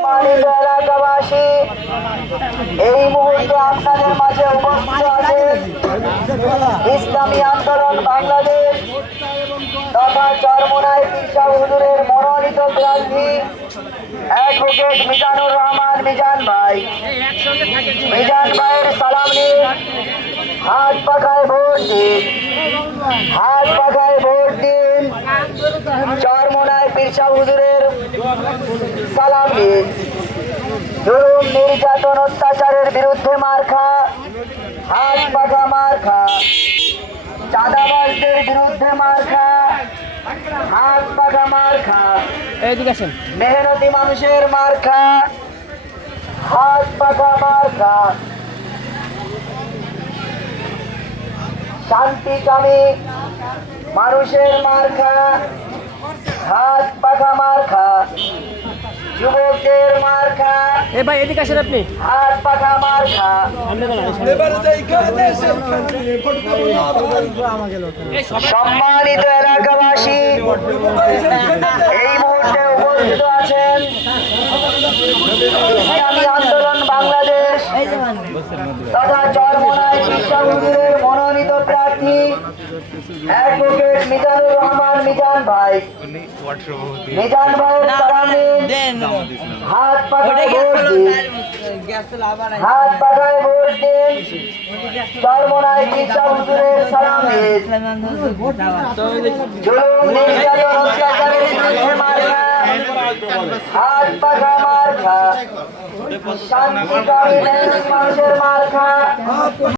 সম্মানিত এলাকাবাসী, এই মুহূর্তে আপনাদের মাঝে উপস্থিত আছেন ইসলামী আন্দোলন বাংলাদেশ তথা চরমোনাই পীর হুজুরের মনোনীত প্রার্থী অ্যাডভোকেট মিজানুর রহমান মিজান ভাই। মিজান ভাইয়ের সালাম নিন, হাত পাখায় ভোট দিন, হাত পাখায় ভোট দিন। চরমোনাই পীর হুজুরের সালাম দিন। জুলুম নির্যাতন অত্যাচারের বিরুদ্ধে মার্কা, হাত পাখা মার্কা। চাঁদাবাজদের বিরুদ্ধে মার্কা, হাত পাখা মার্কা। মেহনতি মানুষের মার্কা, হাত পাখা মার্কা। শান্তিকামী মানুষের মার্কা, হাত পাখা মার্কা। যুবকদের মার্কা, ভাই এদিকে আসেন আপনি, হাত পাখা মার্কা। সম্মানিত এলাকাবাসী, এই মুহূর্তে উপস্থিত আছেন ইসলামী আন্দোলন বাংলাদেশ তথা চরমোনাই পীর হুজুরের মনোনীত প্রার্থী অ্যাডভোকেট মিজানুর রহমান মিজান ভাই। মিজান ভাইয়ের সালাম নিন, হাত পাখায় ভোট দিন, হাত পাখায় ভোট দিন। চরমোনাই পীর হুজুরের সালাম নিন। জুলুম নির্যাতন অত্যাচারের বিরুদ্ধে মার্কা, হাত পাখা মার্কা। শান্তিকামী মানুষের মার্কা।